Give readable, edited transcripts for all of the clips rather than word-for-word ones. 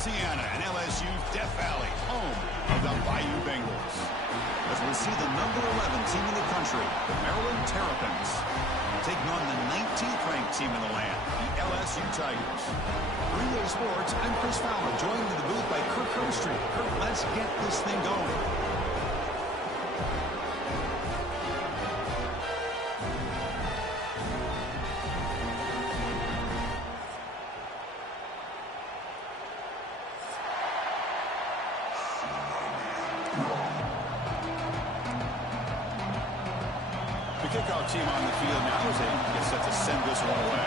Louisiana and LSU's Death Valley, home of the Bayou Bengals. As we'll see the number 11 team in the country, the Maryland Terrapins, taking on the 19th ranked team in the land, the LSU Tigers. For EA Sports, I'm Chris Fowler, joined in the booth by Kirk Herbstreit. Kirk, let's get this thing going. Kickoff team on the field now as they get set to send this one away.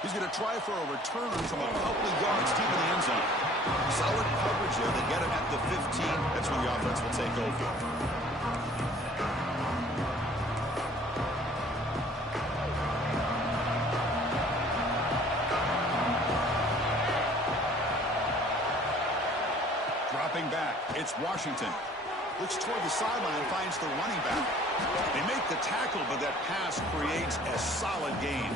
He's going to try for a return from a couple of yards deep in the end zone. Solid coverage there. They get him at the 15. That's where the offense will take over. Back. It's Washington. Looks toward the sideline, finds the running back. They make the tackle, but that pass creates a solid gain.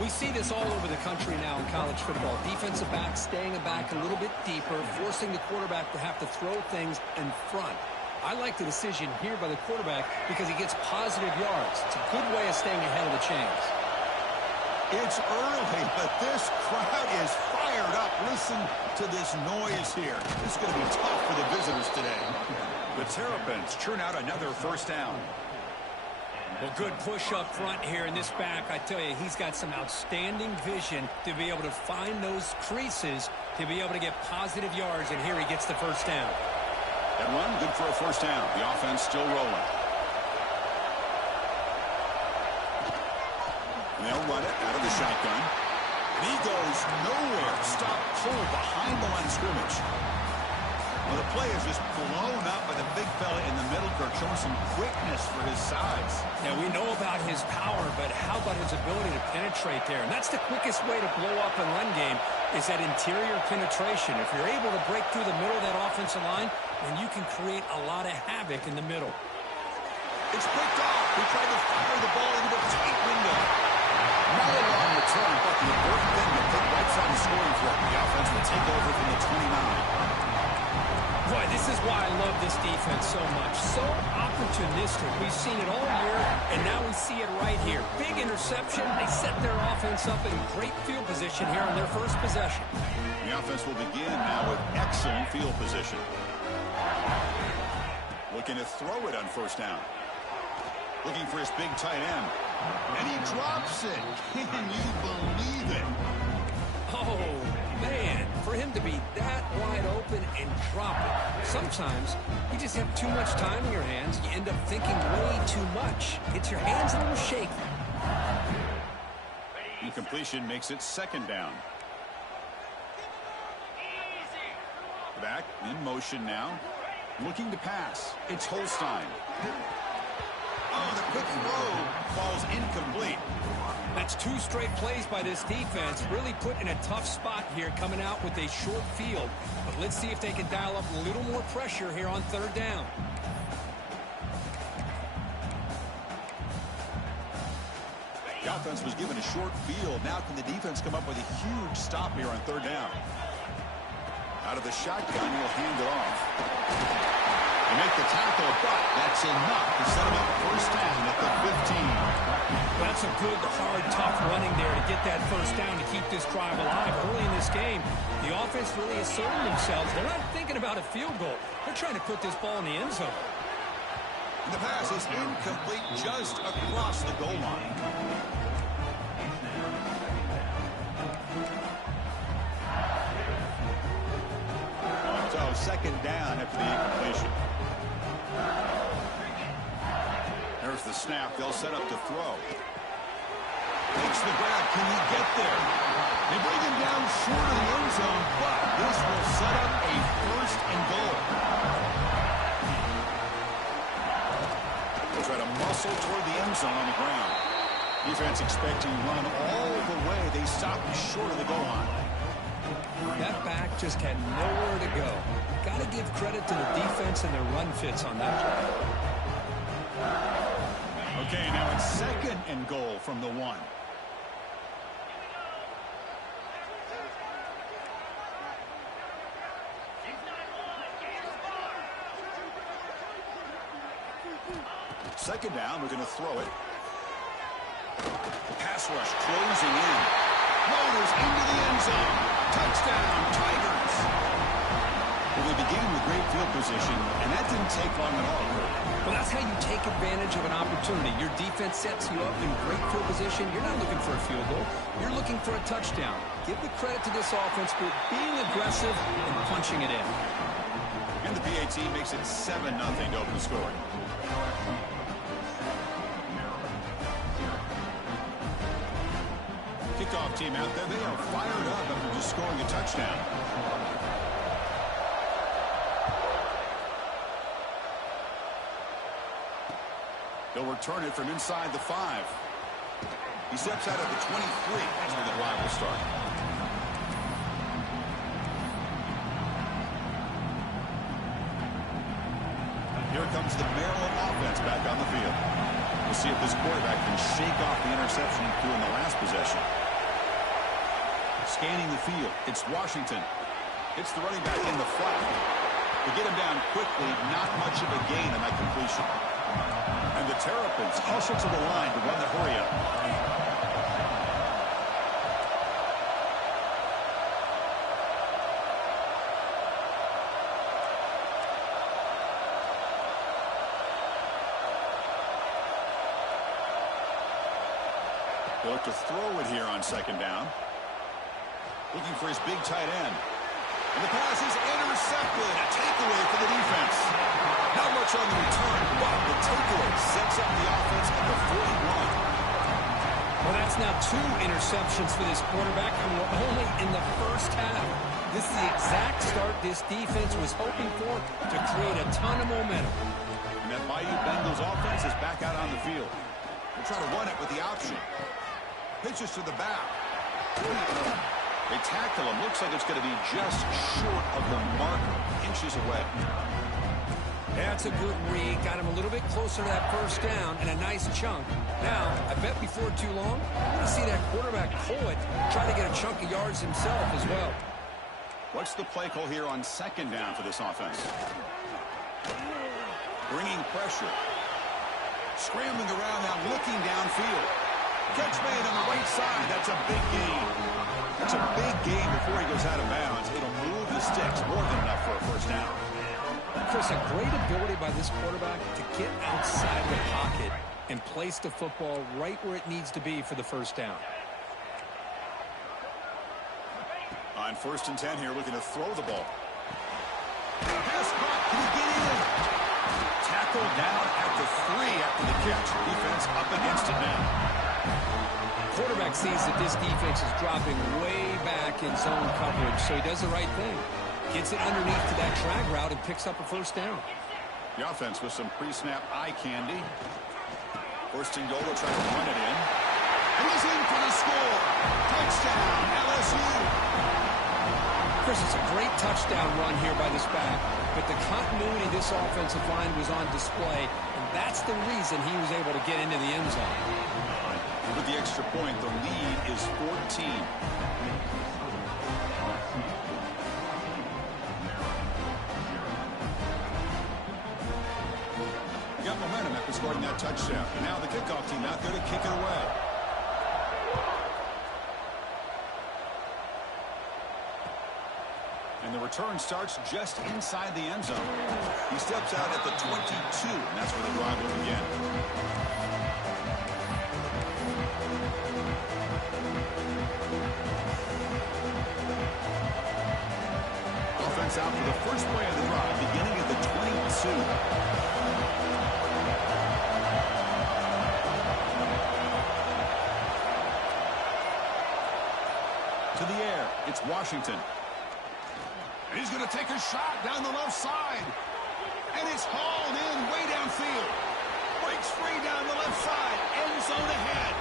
We see this all over the country now in college football. Defensive backs staying back a little bit deeper, forcing the quarterback to have to throw things in front. I like the decision here by the quarterback because he gets positive yards. It's a good way of staying ahead of the chains. It's early, but this crowd is fired up. Listen to this noise here. This is going to be tough for the visitors today. The Terrapins churn out another first down. Well, good push up front here in this back. I tell you, he's got some outstanding vision to be able to find those creases, to be able to get positive yards, and here he gets the first down. That run, good for a first down. The offense still rolling. They'll run it out of the shotgun. And he goes nowhere. Stop cold behind the line of scrimmage. Well, the play is just blown up by the big fella in the middle, Kirk, showing some quickness for his size. Yeah, we know about his power, but how about his ability to penetrate there? And that's the quickest way to blow up a run game, is that interior penetration. If you're able to break through the middle of that offensive line, then you can create a lot of havoc in the middle. It's picked off. He tried to fire the ball into a tight window. Not a long return, but the important thing to pick right side of scoring for the offense will take over from the 29. Boy, this is why I love this defense so much. So opportunistic. We've seen it all year, and now we see it right here. Big interception. They set their offense up in great field position here on their first possession. The offense will begin now with excellent field position. Looking to throw it on first down. Looking for his big tight end. And he drops it. Can you believe it? Oh, man. For him to be that wide open and drop it. Sometimes you just have too much time in your hands. You end up thinking way too much. Gets your hands a little shaky. Incompletion makes it second down. Back in motion now. Looking to pass. It's Holstein. Oh, the quick throw falls incomplete. That's two straight plays by this defense. Really put in a tough spot here, coming out with a short field. But let's see if they can dial up a little more pressure here on third down. The offense was given a short field. Now can the defense come up with a huge stop here on third down? Out of the shotgun, he'll hand it off. They make the tackle, but that's enough to set him up first down at the 15. That's a good, hard, tough running there to get that first down to keep this drive alive. Early in this game, the offense really asserting themselves. They're not thinking about a field goal. They're trying to put this ball in the end zone. And the pass is incomplete just across the goal line. So second down after the incompletion. There's the snap. They'll set up to throw. Makes the grab. Can he get there? They bring him down short of the end zone, but this will set up a first and goal. They'll try to muscle toward the end zone on the ground. Defense expecting run all the way. They stop short of the goal line. That back just had nowhere to go. Got to give credit to the defense and their run fits on that play. Okay, now it's second and goal from the 1. Second down, we're going to throw it. Pass rush closing in. Rollers into the end zone. Touchdown, Tigers. Well, they began with great field position, and that didn't take long at all. Well, that's how you take advantage of an opportunity. Your defense sets you up in great field position. You're not looking for a field goal. You're looking for a touchdown. Give the credit to this offense for being aggressive and punching it in. And the PAT makes it 7-0 to open the scoring. Kickoff team out there. They are fired up after just scoring a touchdown. They'll return it from inside the 5. He steps out at the 23. That's where the drive will start. Here comes the Maryland offense back on the field. We'll see if this quarterback can shake off the interception he threw in the last possession. Scanning the field, it's Washington. It's the running back in the flat. To get him down quickly, not much of a gain on that completion. And the Terrapins hustle to the line to run the hurry-up. They'll look to throw it here on second down. Looking for his big tight end. And the pass is intercepted. A takeaway for the defense. Not much on the return, but the takeaway sets up the offense at the 41. Well, that's now 2 interceptions for this quarterback, and we're only in the first half. This is the exact start this defense was hoping for to create a ton of momentum. And that Bayou Bengals offense is back out on the field. They'll try to run it with the option. Pitches to the back. They tackle him. Looks like it's going to be just short of the marker, inches away. That's a good read. Got him a little bit closer to that first down and a nice chunk. Now, I bet before too long, we're going to see that quarterback pull it, try to get a chunk of yards himself as well. What's the play call here on second down for this offense? Bringing pressure. Scrambling around now, looking downfield. Catch made on the right side. That's a big gain. That's a big gain before he goes out of bounds. It'll move the sticks more than enough for a first down. Chris, a great ability by this quarterback to get outside the pocket and place the football right where it needs to be for the first down. On 1st and 10 here, looking to throw the ball. Pass caught. Can he get in? Tackled down at the 3 after the catch. Defense up against it now. Quarterback sees that this defense is dropping way back in zone coverage, so he does the right thing. Gets it underneath to that drag route and picks up a first down. The offense with some pre-snap eye candy. 1st and goal, will try to run it in. And he's in for the score. Touchdown, LSU. Chris, it's a great touchdown run here by this back, but the continuity of this offensive line was on display, and that's the reason he was able to get into the end zone. With the extra point, the lead is 14. Got momentum after scoring that touchdown. And now the kickoff team out there to kick it away. And the return starts just inside the end zone. He steps out at the 22, and that's where the drive will begin. Offense out for the first play of the drive, beginning at the 22. To the air, it's Washington. And he's going to take a shot down the left side. And it's hauled in way downfield. Breaks free down the left side. End zone ahead.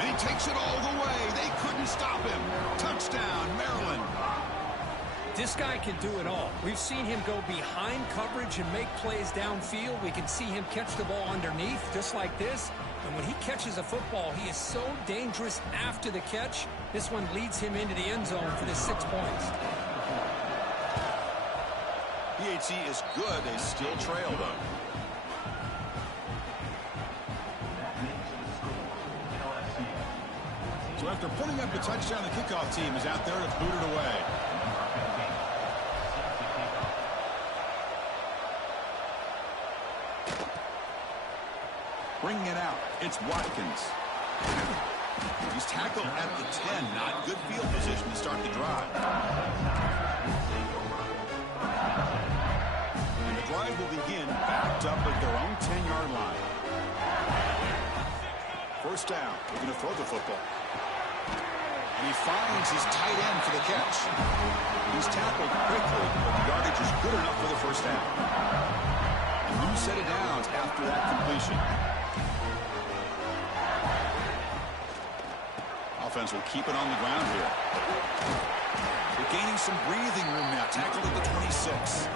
And he takes it all the way. They couldn't stop him. Touchdown, Maryland. This guy can do it all. We've seen him go behind coverage and make plays downfield. We can see him catch the ball underneath just like this. And when he catches a football, he is so dangerous after the catch. This one leads him into the end zone for the 6 points. PHC is good. They still trail, though. So after putting up the touchdown, the kickoff team is out there to boot it away. Bringing it out, it's Watkins. He's tackled at the 10. Not good field position to start the drive. And the drive will begin backed up at their own 10-yard line. First down, they're going to throw the football. And he finds his tight end for the catch. He's tackled quickly, but the yardage is good enough for the first down. A new set of downs after that completion. Offense will keep it on the ground here. They're gaining some breathing room now. Tackled at the 26.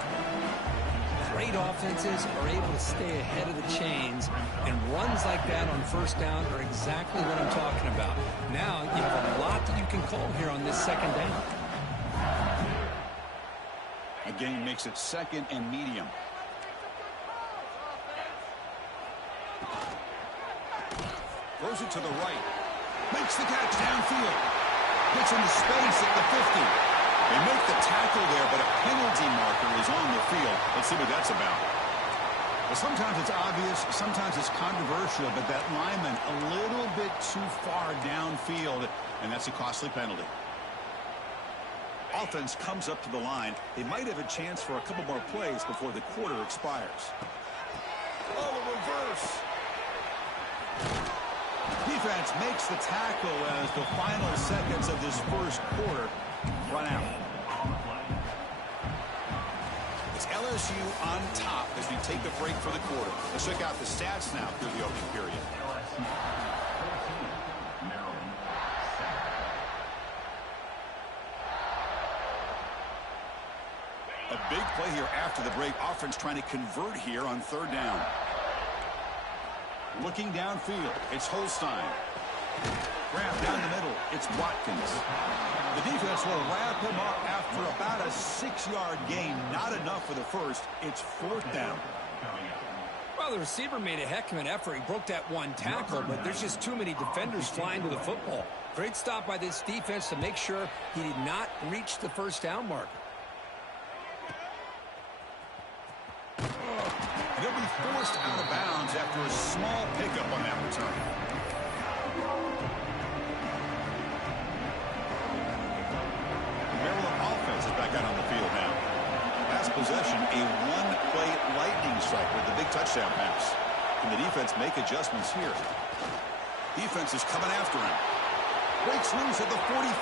Great offenses are able to stay ahead of the chains, and runs like that on first down are exactly what I'm talking about. Now you have a lot that you can call here on this second down. Again, makes it second and medium. Throws it to the right. Makes the catch downfield. Gets into space at the 50. They make the tackle there, but a penalty marker is on the field. Let's see what that's about. Well, sometimes it's obvious, sometimes it's controversial, but that lineman a little bit too far downfield, and that's a costly penalty. Offense comes up to the line. They might have a chance for a couple more plays before the quarter expires. Oh, a reverse. Defense makes the tackle as the final seconds of this first quarter run out. It's LSU on top as we take a break for the quarter. Let's check out the stats now through the opening period. A big play here after the break. Offense trying to convert here on third down. Looking downfield, it's Holstein. Grab down the middle, it's Watkins. The defense will wrap him up after about a 6-yard gain. Not enough for the first. It's fourth down. Well, the receiver made a heck of an effort. He broke that one tackle, but there's just too many defenders flying to the football. Great stop by this defense to make sure he did not reach the first down marker. They'll be forced out of bounds after a small pickup on that return. The Maryland offense is back out on the field now. Last possession, a one-play lightning strike with the big touchdown pass. Can the defense make adjustments here? Defense is coming after him. Breaks loose at the 45.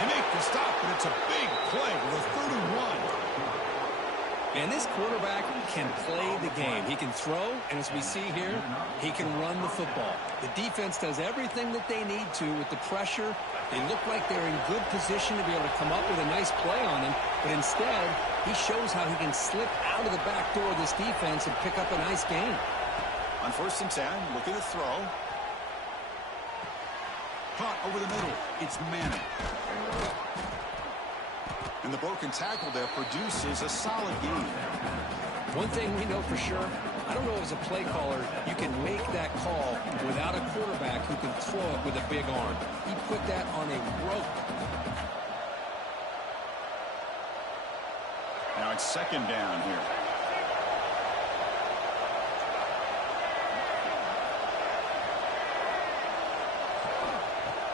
They make the stop, but it's a big play with a 31. And this quarterback can play the game. He can throw, and as we see here, he can run the football. The defense does everything that they need to with the pressure. They look like they're in good position to be able to come up with a nice play on him, but instead, he shows how he can slip out of the back door of this defense and pick up a nice gain. On first and 10, looking to throw. Caught over the middle. It's Manning. And the broken tackle there produces a solid gain. One thing we know for sure, I don't know as a play caller, you can make that call without a quarterback who can throw it with a big arm. He put that on a rope. Now it's second down here.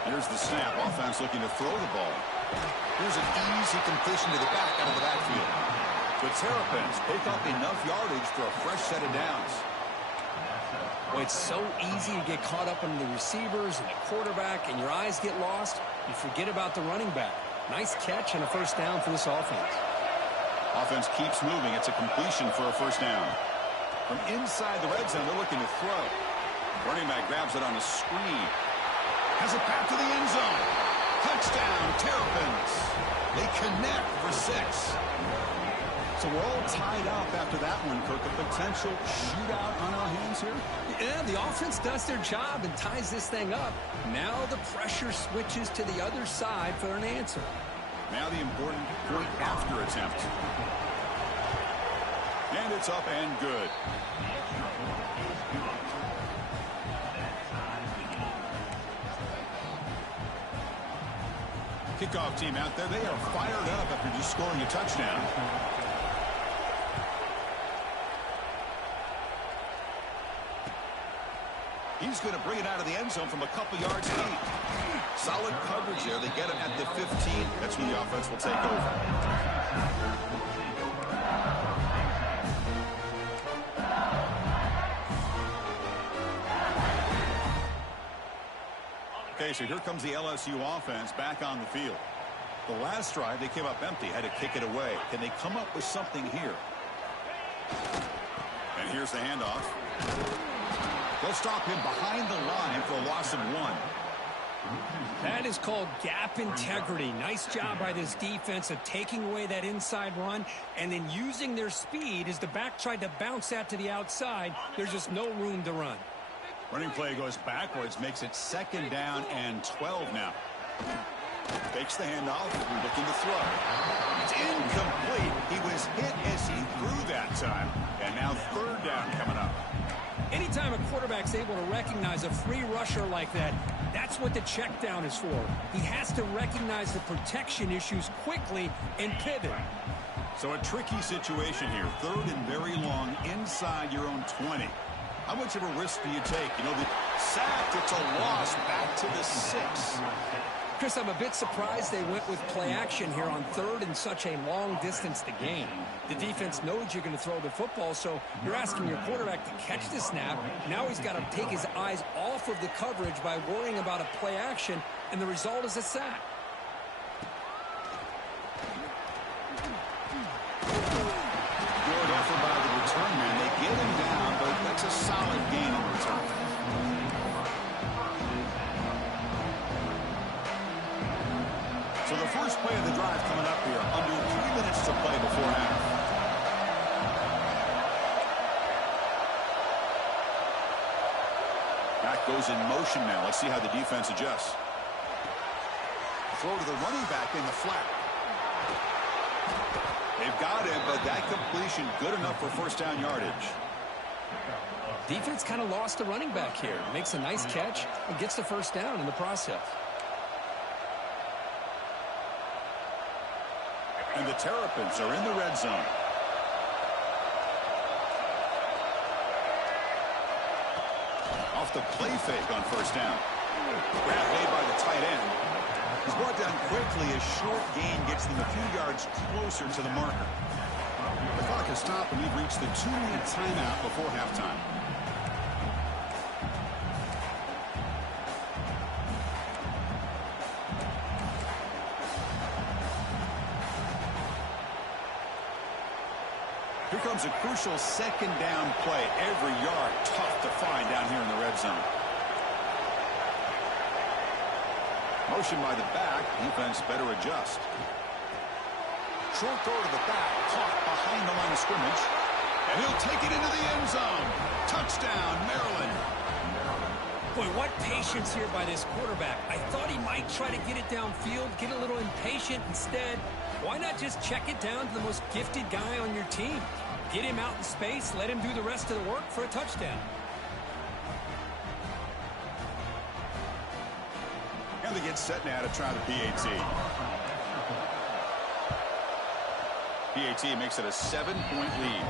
Here's the snap. Offense looking to throw the ball. Here's an easy completion to the back out of the backfield. The Terrapins pick up enough yardage for a fresh set of downs. Well, it's so easy to get caught up in the receivers and the quarterback, and your eyes get lost. You forget about the running back. Nice catch and a first down for this offense. Offense keeps moving. It's a completion for a first down. From inside the red zone, they're looking to throw. Running back grabs it on the screen. Has a pass to the end zone. Touchdown, Terrapins. They connect for 6. So we're all tied up after that one, Kirk. A potential shootout on our hands here? Yeah, the offense does their job and ties this thing up. Now the pressure switches to the other side for an answer. Now the important point after attempt. And it's up and good. Kickoff team out there. They are fired up after just scoring a touchdown. He's going to bring it out of the end zone from a couple yards deep. Solid coverage there. They get him at the 15. That's when the offense will take over. Okay, so here comes the LSU offense back on the field. The last drive, they came up empty, had to kick it away. Can they come up with something here? And here's the handoff. They'll stop him behind the line for a loss of 1. That is called gap integrity. Nice job by this defense of taking away that inside run and then using their speed as the back tried to bounce that to the outside. There's just no room to run. Running play goes backwards, makes it 2nd down and 12 now. Fakes the handoff, looking to throw. It's incomplete. He was hit as he threw that time. And now 3rd down coming up. Anytime a quarterback's able to recognize a free rusher like that, that's what the check down is for. He has to recognize the protection issues quickly and pivot. So a tricky situation here. 3rd and very long inside your own 20. How much of a risk do you take? You know, the sack, it's a loss back to the 6. Chris, I'm a bit surprised they went with play action here on 3rd and such a long distance to gain. The defense knows you're going to throw the football, so you're asking your quarterback to catch the snap. Now he's got to take his eyes off of the coverage by worrying about a play action, and the result is a sack. Good effort by the return man. They get him down, but that's a solid gain in return. So the first play of the drive coming up here. Under 3 minutes to play before half. Back goes in motion now. Let's see how the defense adjusts. Throw to the running back in the flat. They've got him, but that completion good enough for 1st down yardage. Defense kind of lost the running back here. Makes a nice catch and gets the 1st down in the process. And the Terrapins are in the red zone. Off the play fake on 1st down. Grab made by the tight end. He's brought down quickly. A short gain gets them a few yards closer to the marker. The clock has stopped, and we've reached the 2-minute timeout before halftime. Here comes a crucial 2nd down play. Every yard tough to find down here in the red zone. Motion by the back. Defense better adjust. Short throw to the back. Caught behind the line of scrimmage. And he'll take it into the end zone. Touchdown, Maryland. Boy, what patience here by this quarterback. I thought he might try to get it downfield, get a little impatient. Instead, why not just check it down to the most gifted guy on your team? Get him out in space, let him do the rest of the work for a touchdown. And they get set now to try the PAT. PAT makes it a 7-point lead.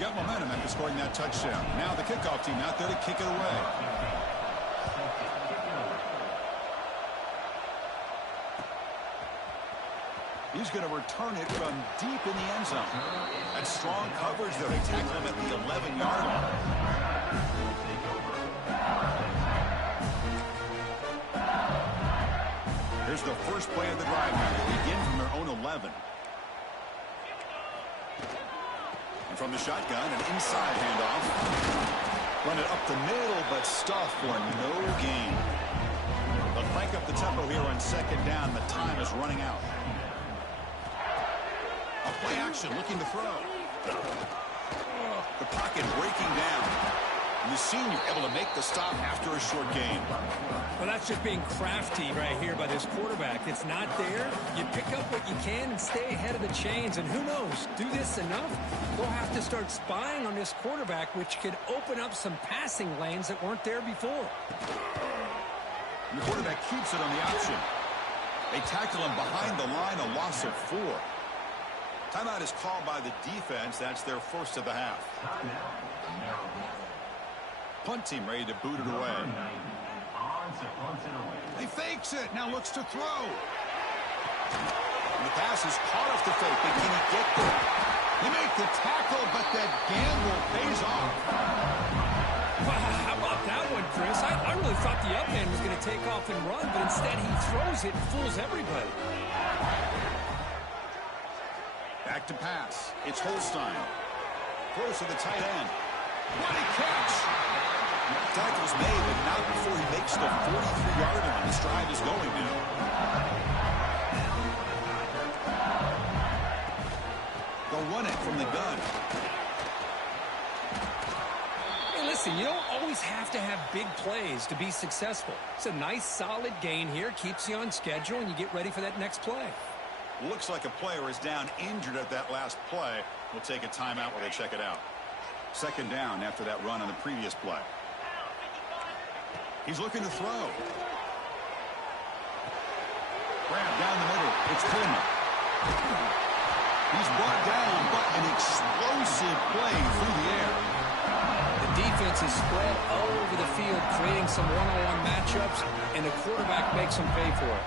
Got momentum after scoring that touchdown. Now the kickoff team out there to kick it away. He's going to return it from deep in the end zone. That's strong coverage there. They tackle him at the 11-yard line. Here's the first play of the drive now. They begin from their own 11. And from the shotgun, an inside handoff. Run it up the middle, but stuffed for no gain. back up the tempo here on second down. The time is running out. A play action looking to throw. The pocket breaking down. And the senior able to make the stop after a short gain. Well, that's just being crafty right here by this quarterback. It's not there. You pick up what you can and stay ahead of the chains. And who knows, do this enough, they'll have to start spying on this quarterback, which could open up some passing lanes that weren't there before. And the quarterback keeps it on the option. They tackle him behind the line, a loss of 4. Timeout is called by the defense. That's their first of the half. Punt team ready to boot it away. He fakes it. Now looks to throw. And the pass is caught off the fake, but can he get there? He makes the tackle, but that gamble pays off. Wow, how about that one, Chris? I really thought the up man was going to take off and run, but instead he throws it and fools everybody. Back to pass. It's Holstein. Throws to the tight end. What a catch! Tackle's made, but not before he makes the 43-yard line. This drive is going now. They'll run it from the gun. Hey, listen, you don't always have to have big plays to be successful. It's a nice, solid gain here. Keeps you on schedule, and you get ready for that next play. Looks like a player is down injured at that last play. We'll take a timeout while they check it out. Second down after that run on the previous play. He's looking to throw. Grab down the middle. It's Coleman. He's brought down, but an explosive play through the air. The defense is spread all over the field, creating some one-on-one matchups, and the quarterback makes them pay for it.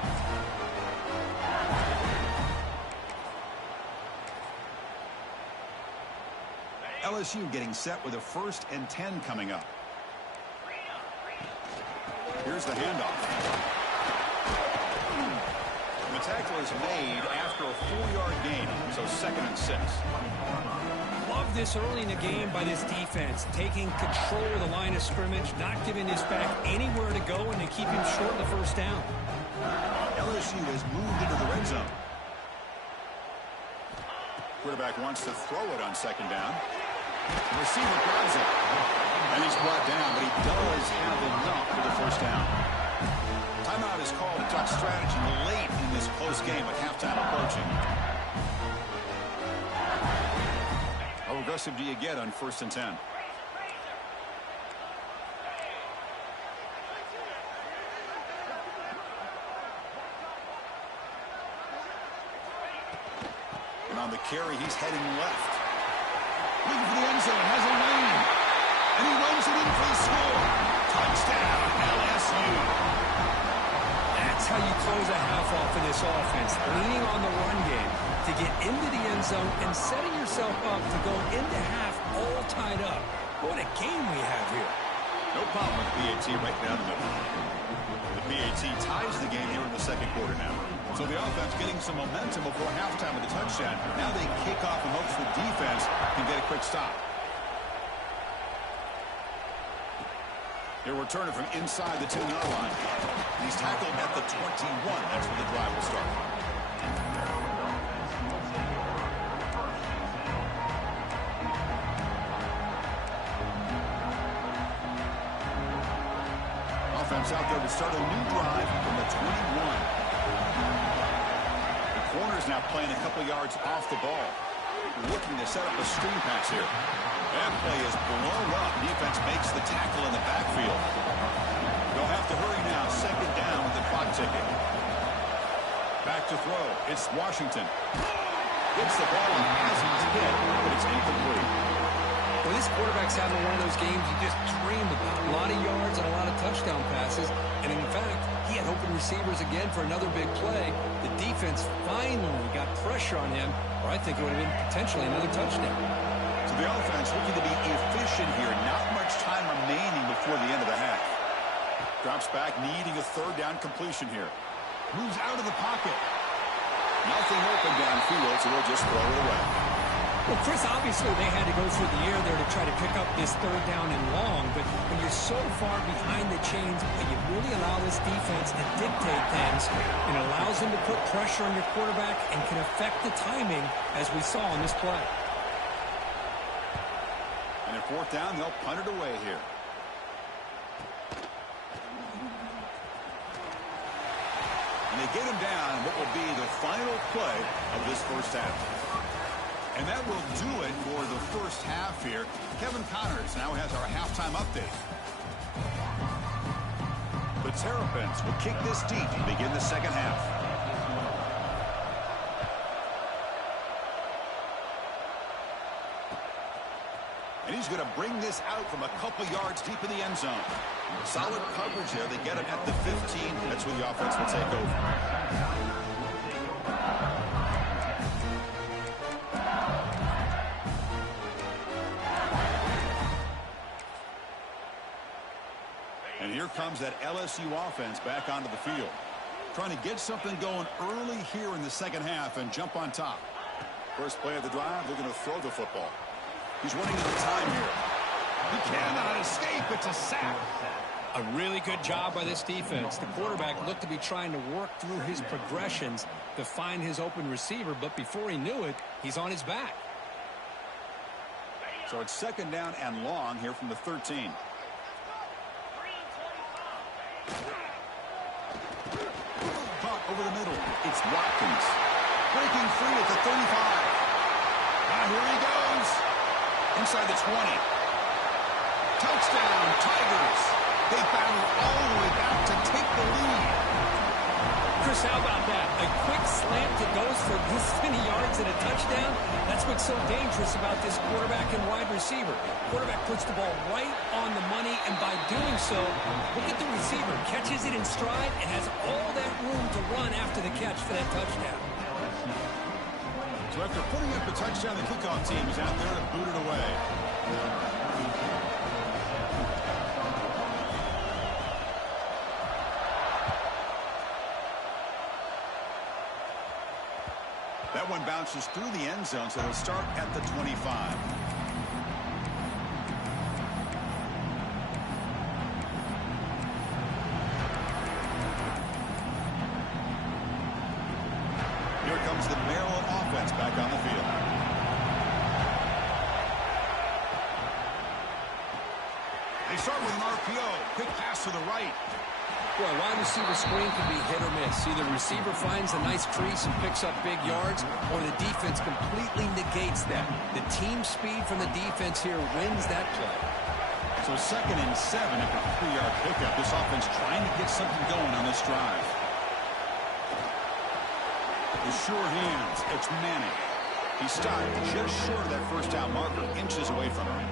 LSU getting set with a 1st and 10 coming up. Here's the handoff. And the tackle is made after a 4-yard gain, so 2nd and 6. Love this early in the game by this defense, taking control of the line of scrimmage, not giving this back anywhere to go, and they keep him short of the first down. LSU has moved into the red zone. Quarterback wants to throw it on 2nd down. The receiver grabs it. And he's brought down, but he does have enough for the first down. Timeout is called to talk strategy late in this close game with halftime approaching. How aggressive do you get on 1st and 10? And on the carry, he's heading left. Looking for the end zone, has a lane. And he runs it in for the score. Touchdown, LSU. That's how you close a half off in this offense, leaning on the run game to get into the end zone and setting yourself up to go into half all tied up. What a game we have here. No problem with BAT right down the middle. The BAT ties the game here in the 2nd quarter now. So the offense getting some momentum before halftime with the touchdown. Now they kick off in hopes the defense can get a quick stop. He'll return it from inside the 10-yard line. He's tackled at the 21. That's where the drive will start. Offense out there to start a new drive from the 21. The corner's now playing a couple yards off the ball. Looking to set up a screen pass here. That play is blown up. Defense makes the tackle in the backfield. They'll have to hurry now. 2nd down with the clock ticking. Back to throw. It's Washington. Gets the ball and has his hit, but it's incomplete. Well, this quarterback's having one of those games you just dream about. A lot of yards and a lot of touchdown passes. And in fact, he had open receivers again for another big play. The defense finally got pressure on him, or I think it would have been potentially another touchdown. So the offense looking to be efficient here. Not much time remaining before the end of the half. Drops back, needing a 3rd down completion here. Moves out of the pocket. Nothing open downfield, so we'll just throw it away. Well, Chris, obviously they had to go through the air there to try to pick up this third down and long, but when you're so far behind the chains, you really allow this defense to dictate things. It allows them to put pressure on your quarterback and can affect the timing, as we saw on this play. And at fourth down, they'll punt it away here. And they get him down what will be the final play of this first half. And that will do it for the first half here. Kevin Connors now has our halftime update. The Terrapins will kick this deep to begin the second half. And he's going to bring this out from a couple yards deep in the end zone. Solid coverage there. They get him at the 15. That's where the offense will take over. And here comes that LSU offense back onto the field. Trying to get something going early here in the second half and jump on top. First play of the drive, they're going to throw the football. He's running out of time here. He cannot escape. It's a sack. A really good job by this defense. The quarterback looked to be trying to work through his progressions to find his open receiver, but before he knew it, he's on his back. So it's second down and long here from the 13. Caught over the middle. It's Watkins. Breaking free at the 35. Here he goes. Inside the 20. Touchdown, Tigers. They battle all the way back to take the lead. Chris, how about that? A quick slant that goes for this many yards and a touchdown. That's what's so dangerous about this quarterback and wide receiver. Quarterback puts the ball right on the money, and by doing so, look at the receiver. Catches it in stride and has all that room to run after the catch for that touchdown. So after putting up the touchdown, the kickoff team is out there to boot it away. That one bounces through the end zone, so it'll start at the 25. Here comes the Maryland offense back on the field. They start with an RPO. Quick pass to the right. Boy, wide receiver screen can be hit or miss. Either receiver finds a nice crease and picks up big yards, or the defense completely negates that. The team speed from the defense here wins that play. So 2nd and 7 after a 3-yard pickup. This offense trying to get something going on this drive. The sure hands. It's Manning. He stopped just short of that first down marker, inches away from him.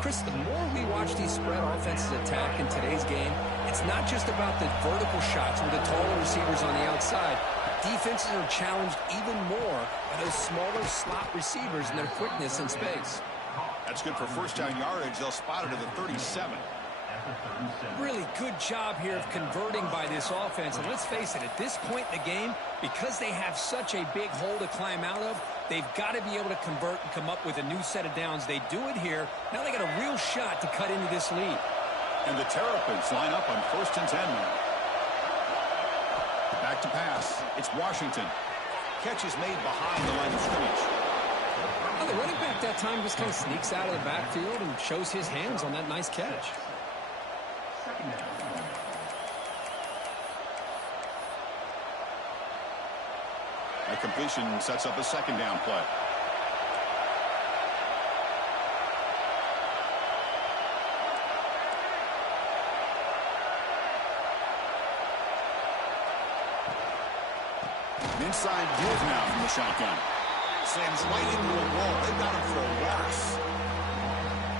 Chris, the more we watch these spread offenses attack in today's game, it's not just about the vertical shots with the taller receivers on the outside. Defenses are challenged even more by those smaller slot receivers and their quickness in space. That's good for first down yardage. They'll spot it at the 37. Really good job here of converting by this offense. And let's face it, at this point in the game, because they have such a big hole to climb out of, they've got to be able to convert and come up with a new set of downs. They do it here. Now they got a real shot to cut into this lead. And the Terrapins line up on 1st and 10 now. Back to pass. It's Washington. Catch is made behind the line of scrimmage. Well, the running back that time just kind of sneaks out of the backfield and shows his hands on that nice catch. A completion sets up a 2nd down play. An inside give now from the shotgun. Sends right into a wall. They've got him for a loss.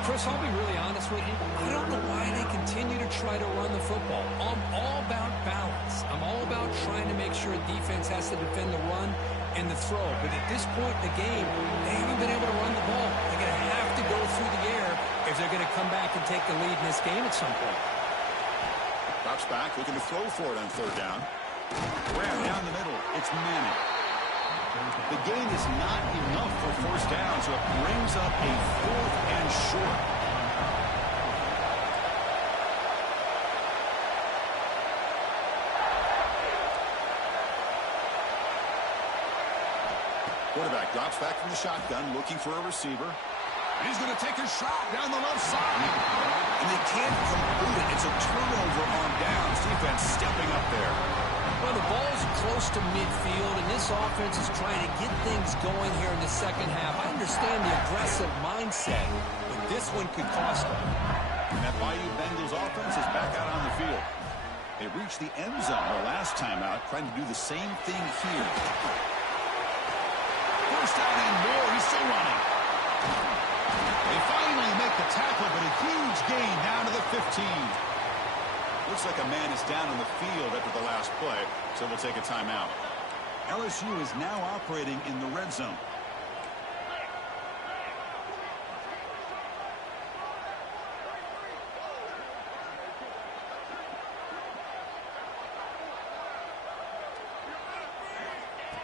Chris, I'll be really honest with you. I don't know why they continue to try to run the football. I'm all about balance. I'm all about trying to make sure a defense has to defend the run and the throw. But at this point in the game, they haven't been able to run the ball. They're going to have to go through the air if they're going to come back and take the lead in this game at some point. Drops back, looking to throw for it on 3rd down. Grab down the middle. It's Manning. The gain is not enough for first down, so it brings up a 4th and short. Quarterback drops back from the shotgun, looking for a receiver. He's going to take a shot down the left side. And they can't complete it. It's a turnover on downs. Defense stepping up there. Well, the ball's close to midfield, and this offense is trying to get things going here in the second half. I understand the aggressive mindset, but this one could cost them. And that Bayou Bengals offense is back out on the field. They reached the end zone the last time out, trying to do the same thing here. First down and more. He's still running. They finally make the tackle, but a huge gain down to the 15. Looks like a man is down on the field after the last play, so we'll take a timeout. LSU is now operating in the red zone.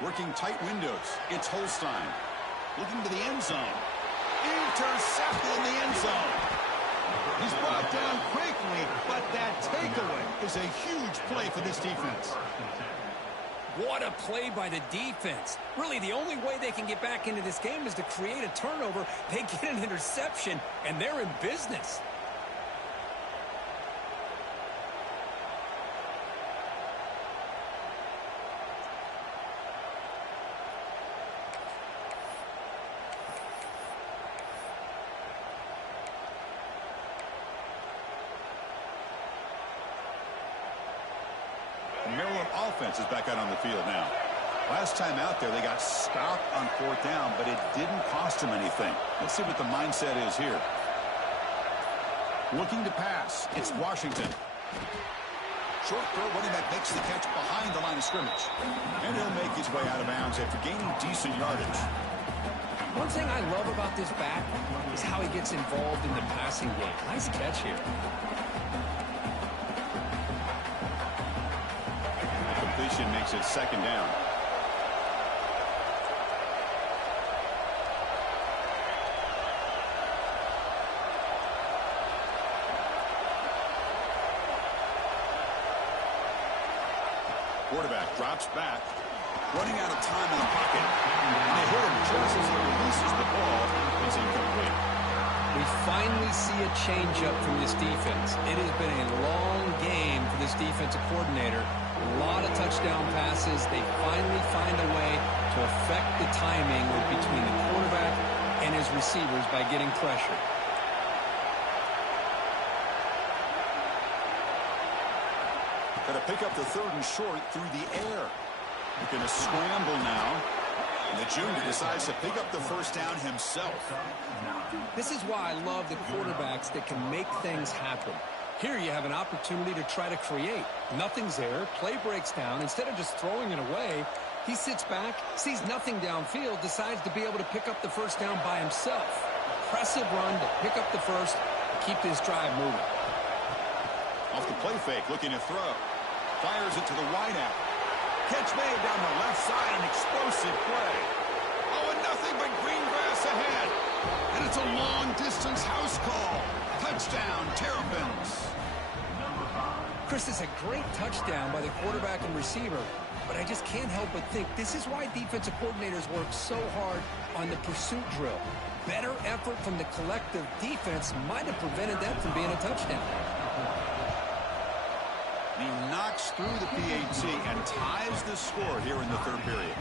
Working tight windows. It's Holstein. Looking to the end zone. Intercepted in the end zone. He's brought down quickly, but that takeaway is a huge play for this defense. What a play by the defense. Really, the only way they can get back into this game is to create a turnover. They get an interception, and they're in business. Maryland offense is back out on the field now. Last time out there, they got stopped on 4th down, but it didn't cost them anything. Let's see what the mindset is here. Looking to pass. It's Washington. Short throw, running back makes the catch behind the line of scrimmage. And he'll make his way out of bounds after gaining decent yardage. One thing I love about this back is how he gets involved in the passing game. Nice catch here. Completion makes it 2nd down. Quarterback drops back, running out of time in the pocket. And they hit him just as he releases the ball. It's incomplete. We finally see a changeup from this defense. It has been a long game for this defensive coordinator. A lot of touchdown passes. They finally find a way to affect the timing between the quarterback and his receivers by getting pressure. Got to pick up the 3rd and short through the air. Looking to scramble now. And the junior decides to pick up the first down himself. This is why I love the quarterbacks that can make things happen. Here you have an opportunity to try to create. Nothing's there. Play breaks down. Instead of just throwing it away, he sits back, sees nothing downfield, decides to be able to pick up the first down by himself. Impressive run to pick up the first, keep this drive moving. Off the play fake, looking to throw. Fires it to the wideout. Catch made down the left side, an explosive play. Oh, and nothing but green grass ahead. And it's a long-distance house call. Touchdown, Terrapins. Chris, is a great touchdown by the quarterback and receiver, but I just can't help but think this is why defensive coordinators work so hard on the pursuit drill. Better effort from the collective defense might have prevented that from being a touchdown. He knocks through the PAT and ties the score here in the 3rd period.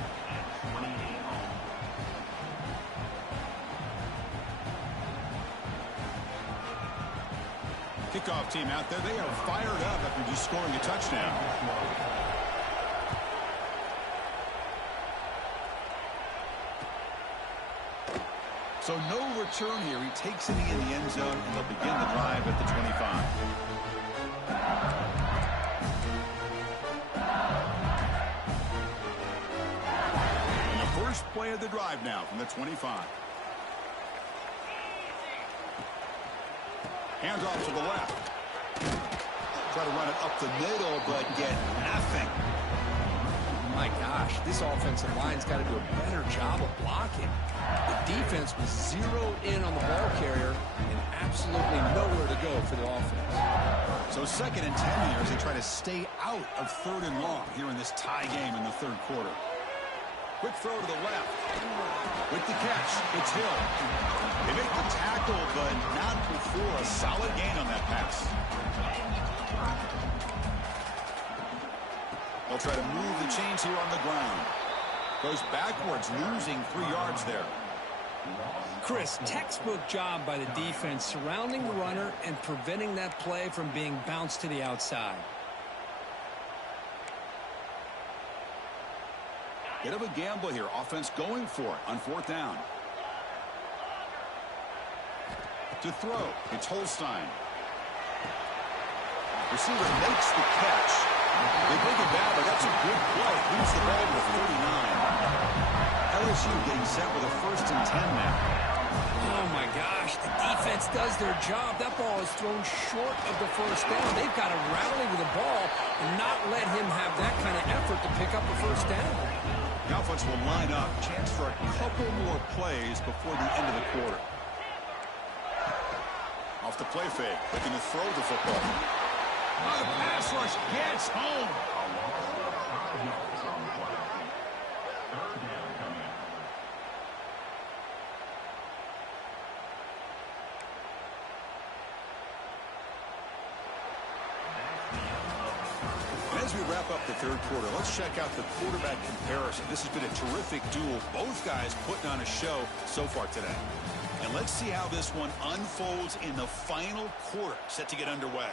Kickoff team out there. They are fired up after just scoring a touchdown. So no return here. He takes it in the end zone, and they'll begin the drive at the 25. And the first play of the drive now from the 25. Hands off to the left. Try to run it up the middle, but get nothing. My gosh, this offensive line's got to do a better job of blocking. The defense was zeroed in on the ball carrier and absolutely nowhere to go for the offense. So 2nd and 10 here as they try to stay out of 3rd and long here in this tie game in the 3rd quarter. Quick throw to the left. With the catch, it's Hill. They make the tackle, but not before a solid gain on that pass. They'll try to move the chains here on the ground. Goes backwards, losing 3 yards there. Chris, textbook job by the defense surrounding the runner and preventing that play from being bounced to the outside. Bit of a gamble here. Offense going for it on 4th down. To throw, it's Holstein. Receiver makes the catch. They bring it down, but that's a good play. Leaves the ball to 39. LSU getting set with a 1st and 10 now. Oh, my gosh. The defense does their job. That ball is thrown short of the 1st down. They've got to rally with the ball and not let him have that kind of effort to pick up the 1st down. The offense will line up. Chance for a couple more plays before the end of the quarter. Off the play fake. Looking to throw the football. Oh, the pass rush gets home. And as we wrap up the 3rd quarter, let's check out the quarterback comparison. This has been a terrific duel. Both guys putting on a show so far today. And let's see how this one unfolds in the final quarter, set to get underway.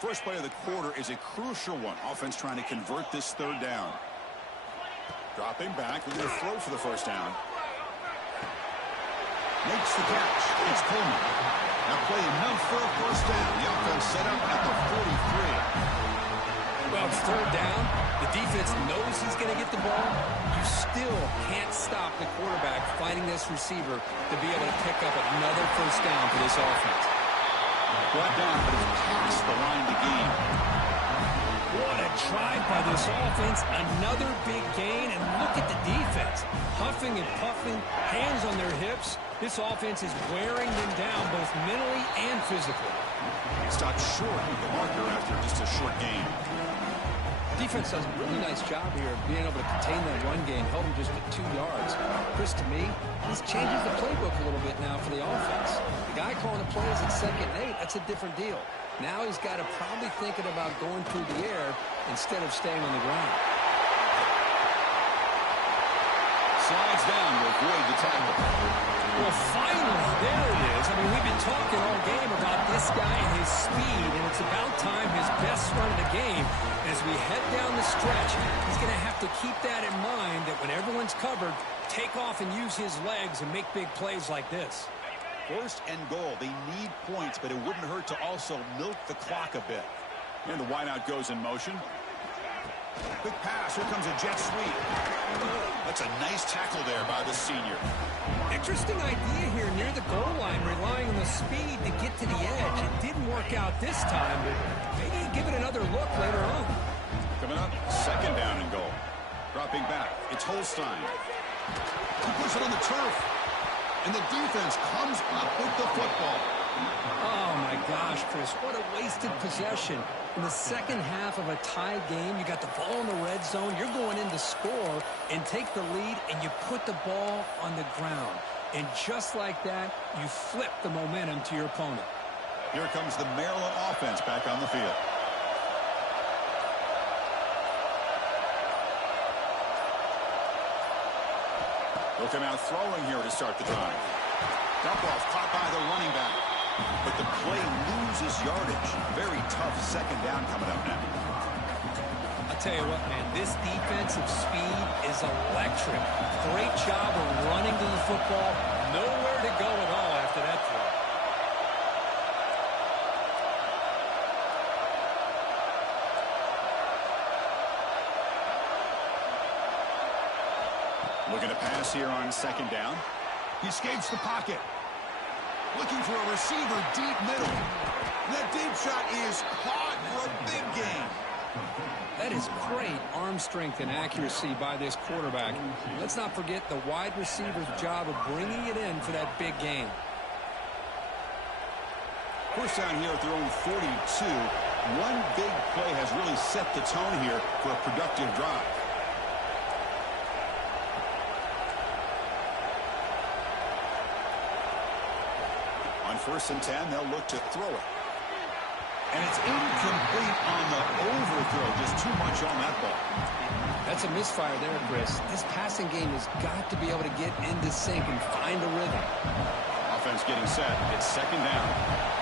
First play of the quarter is a crucial one. Offense trying to convert this 3rd down. Dropping back, looking to throw for the 1st down. Makes the catch. It's Coleman. Now play enough for a 1st down. The offense set up at the 43. Well, it's 3rd down. The defense knows he's going to get the ball. You still can't stop the quarterback finding this receiver to be able to pick up another 1st down for this offense. Brought down, but it's past the line to gain. What a drive by this offense. Another big gain, and look at the defense. Huffing and puffing, hands on their hips. This offense is wearing them down both mentally and physically. Stopped short of the marker after just a short game. Defense does a really nice job here of being able to contain that run game, held them just at 2 yards. Chris, to me, this changes the playbook a little bit now for the offense. The guy calling the plays at 2nd and 8, that's a different deal. Now he's got to probably thinking about going through the air instead of staying on the ground. Slides down to avoid the tackle. Well, finally, there it is. I mean, we've been talking all game about this guy and his speed, and it's about time his best run of the game. As we head down the stretch, he's going to have to keep that in mind, that when everyone's covered, take off and use his legs and make big plays like this. 1st and goal. They need points, but it wouldn't hurt to also milk the clock a bit. And the wideout goes in motion. Quick pass. Here comes a jet sweep. That's a nice tackle there by the senior. Interesting idea here near the goal line, relying on the speed to get to the edge. It didn't work out this time, but maybe give it another look later on. Coming up, 2nd down and goal. Dropping back, it's Holstein. He puts it on the turf. And the defense comes up with the football. Oh, my gosh, Chris, what a wasted possession. In the 2nd half of a tie game, you got the ball in the red zone. You're going in to score and take the lead, and you put the ball on the ground. And just like that, you flip the momentum to your opponent. Here comes the Maryland offense back on the field. Looking out throwing here to start the drive. Dump off caught by the running back. But the play loses yardage. Very tough 2nd down coming up now. I'll tell you what, man, this defensive speed is electric. Great job of running to the football. Nowhere to go at all after that throw. Looking to pass here on 2nd down. He escapes the pocket. Looking for a receiver deep middle. That deep shot is caught for a big gain. That is great arm strength and accuracy by this quarterback. Let's not forget the wide receiver's job of bringing it in for that big game. First down here at their own 42. One big play has really set the tone here for a productive drive. On 1st and 10, they'll look to throw it. And it's incomplete on the overthrow. Just too much on that ball. That's a misfire there, Chris. This passing game has got to be able to get into sync and find a rhythm. Offense getting set. It's 2nd down.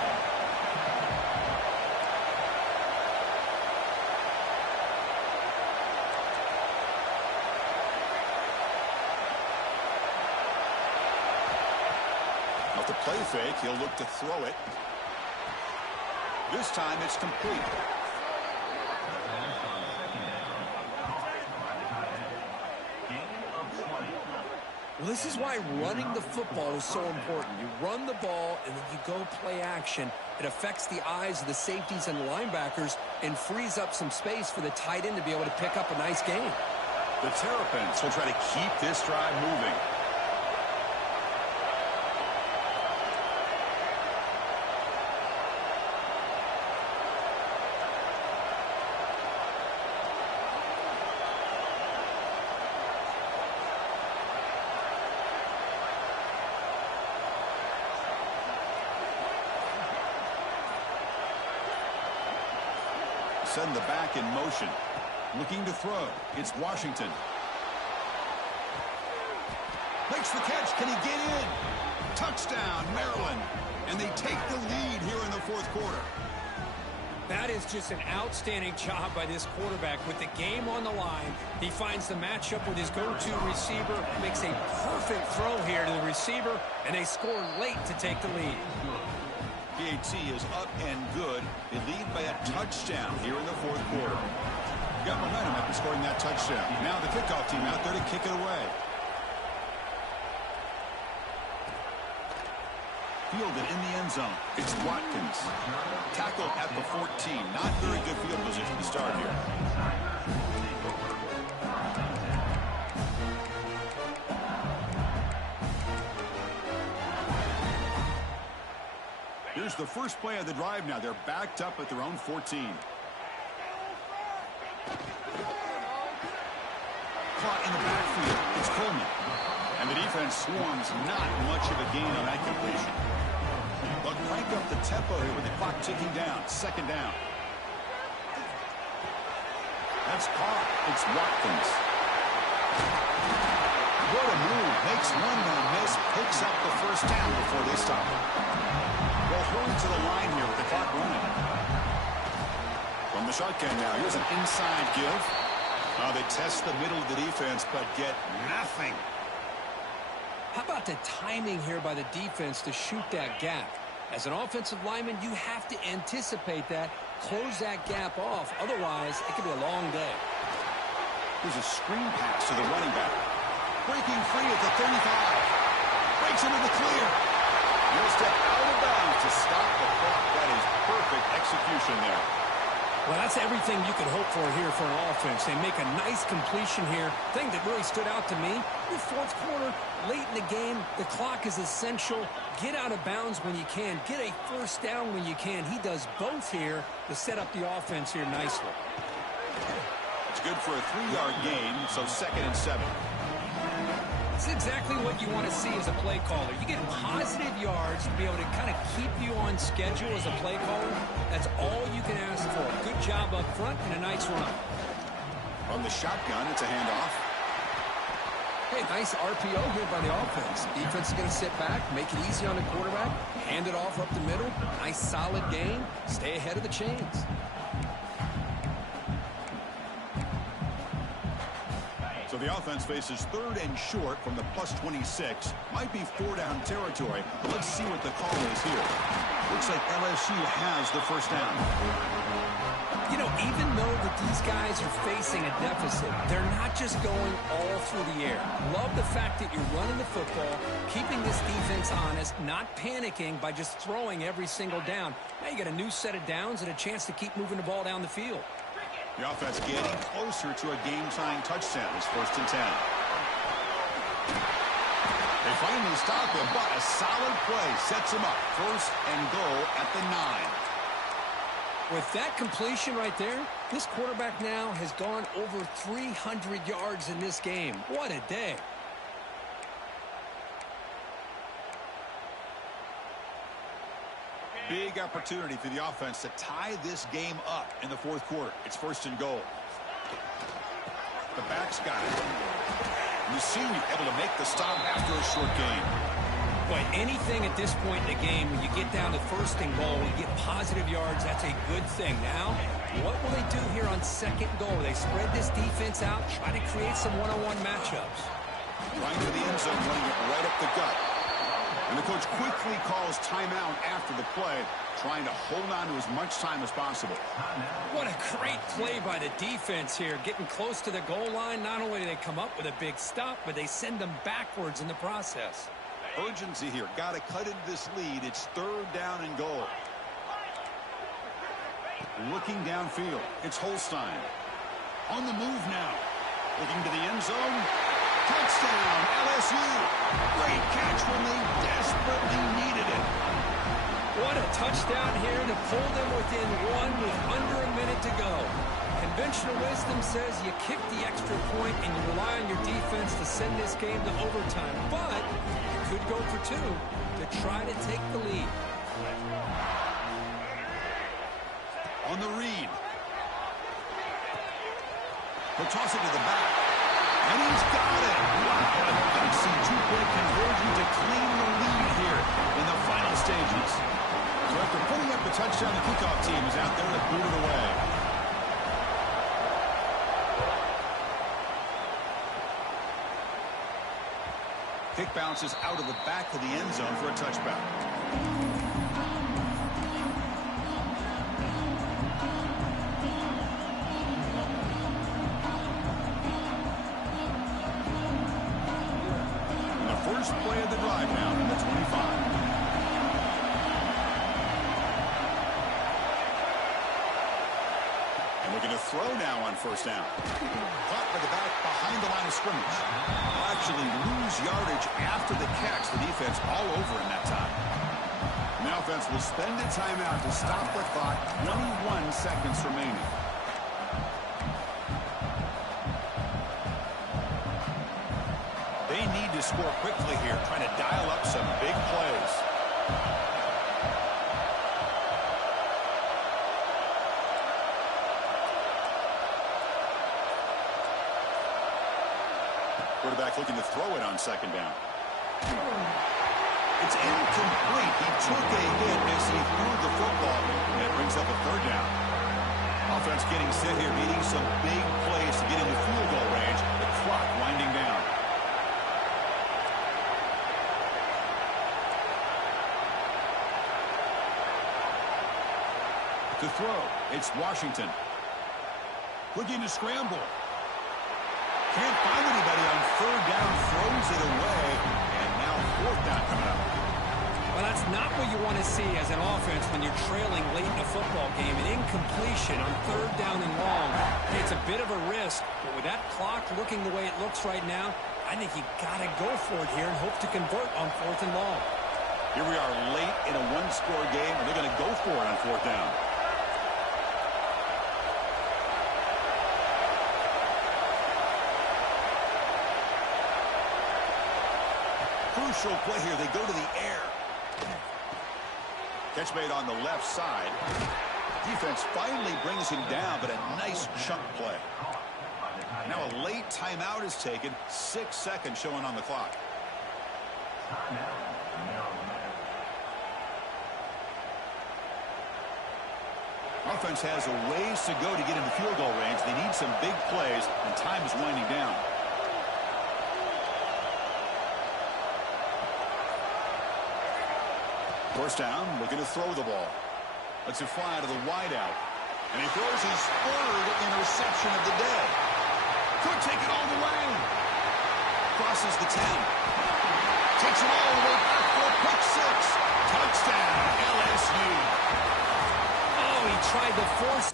The play fake, he'll look to throw it. This time it's complete. Well, this is why running the football is so important. You run the ball and then you go play action. It affects the eyes of the safeties and the linebackers and frees up some space for the tight end to be able to pick up a nice gain. The Terrapins will try to keep this drive moving. Send the back in motion. Looking to throw. It's Washington. Makes the catch. Can he get in? Touchdown, Maryland. And they take the lead here in the 4th quarter. That is just an outstanding job by this quarterback. With the game on the line, he finds the matchup with his go-to receiver, makes a perfect throw here to the receiver, and they score late to take the lead. PAT is up and good. They lead by a touchdown here in the 4th quarter. Got momentum after scoring that touchdown. Now the kickoff team out there to kick it away. Fielded in the end zone. It's Watkins. Tackled at the 14. Not very good field position to start here. Here's the first play of the drive now. They're backed up at their own 14. Caught in the backfield. It's Coleman. And the defense swarms. Not much of a gain on that completion. But crank up the tempo here with the clock ticking down. 2nd down. That's caught. It's Watkins. What a move. Makes one man miss. Picks up the 1st down before they stop. Well, hurry to the line here with the clock running. From the shotgun now, here's an inside give. They test the middle of the defense, but get nothing. How about the timing here by the defense to shoot that gap? As an offensive lineman, you have to anticipate that, close that gap off. Otherwise, it could be a long day. Here's a screen pass to the running back. Breaking free at the 35. Breaks into the clear. He'll step out of bounds to stop the clock. That is perfect execution there. Well, that's everything you could hope for here for an offense. They make a nice completion here. Thing that really stood out to me, the 4th quarter, late in the game, the clock is essential. Get out of bounds when you can. Get a 1st down when you can. He does both here to set up the offense here nicely. It's good for a 3-yard gain, so 2nd and 7. It's exactly what you want to see as a play caller. You get positive yards to be able to kind of keep you on schedule as a play caller. That's all you can ask for. Good job up front and a nice run. From the shotgun, it's a handoff. Hey, nice RPO here by the offense. Defense is going to sit back, make it easy on the quarterback, hand it off up the middle. Nice solid game. Stay ahead of the chains. So the offense faces 3rd and short from the +26. Might be 4-down territory. But let's see what the call is here. Looks like LSU has the 1st down. You know, even though that these guys are facing a deficit, they're not just going all through the air. Love the fact that you're running the football, keeping this defense honest, not panicking by just throwing every single down. Now you got a new set of downs and a chance to keep moving the ball down the field. The offense getting closer to a game-tying touchdown. It's 1st and 10. They finally stop him, but a solid play sets him up. 1st and goal at the 9. With that completion right there, this quarterback now has gone over 300 yards in this game. What a day. Big opportunity for the offense to tie this game up in the 4th quarter. It's 1st and goal. The back's got it. And the senior able to make the stop after a short gain. Boy, anything at this point in the game, when you get down to 1st and goal and get positive yards, that's a good thing. Now, what will they do here on 2nd goal? They spread this defense out, try to create some one-on-one matchups. Trying for the end zone, running it right up the gut. And the coach quickly calls timeout after the play, trying to hold on to as much time as possible. What a great play by the defense here. Getting close to the goal line, not only do they come up with a big stop, but they send them backwards in the process. Urgency here. Got to cut into this lead. It's 3rd down and goal. Looking downfield. It's Holstein. On the move now. Looking to the end zone. Touchdown, LSU. Great catch when they desperately needed it. What a touchdown here to pull them within 1 with under a minute to go. Conventional wisdom says you kick the extra point and you rely on your defense to send this game to overtime. But you could go for 2 to try to take the lead. On the read. He'll toss it to the back. And he's got it. Wow, a fancy 2-point conversion to claim the lead here in the final stages. So after putting up the touchdown, the kickoff team is out there to boot it away. Kick bounces out of the back of the end zone for a touchback. First play of the drive now from the 25. And looking to throw now on 1st down. Caught by the back behind the line of scrimmage. Will actually lose yardage after the catch. The defense all over in that time. And the offense will spend a timeout to stop the clock. 21 seconds remaining. They need to score quickly here, trying to dial up some big plays. Quarterback looking to throw it on 2nd down. It's incomplete. He took a hit as he threw the football, and it brings up a 3rd down. Offense getting set here, needing some big plays to get into field goal range. The clock winding down. To throw, it's Washington. Looking to scramble. Can't find anybody on 3rd down, throws it away, and now 4th down coming up. Well, that's not what you want to see as an offense when you're trailing late in a football game. An incompletion on 3rd down and long. It's a bit of a risk, but with that clock looking the way it looks right now, I think you got to go for it here and hope to convert on 4th and long. Here we are late in a 1-score game, and they're going to go for it on 4th down. Crucial play here. They go to the air. Catch made on the left side. Defense finally brings him down, but a nice chunk play. Now a late timeout is taken. 6 seconds showing on the clock. Offense has a ways to go to get into field goal range. They need some big plays, and time is winding down. First down, looking to throw the ball. Lets it fly to the wideout. And he throws his 3rd interception of the day. Could take it all the way. Crosses the 10. Takes it all the way back for a pick 6. Touchdown, LSU. Oh, he tried to force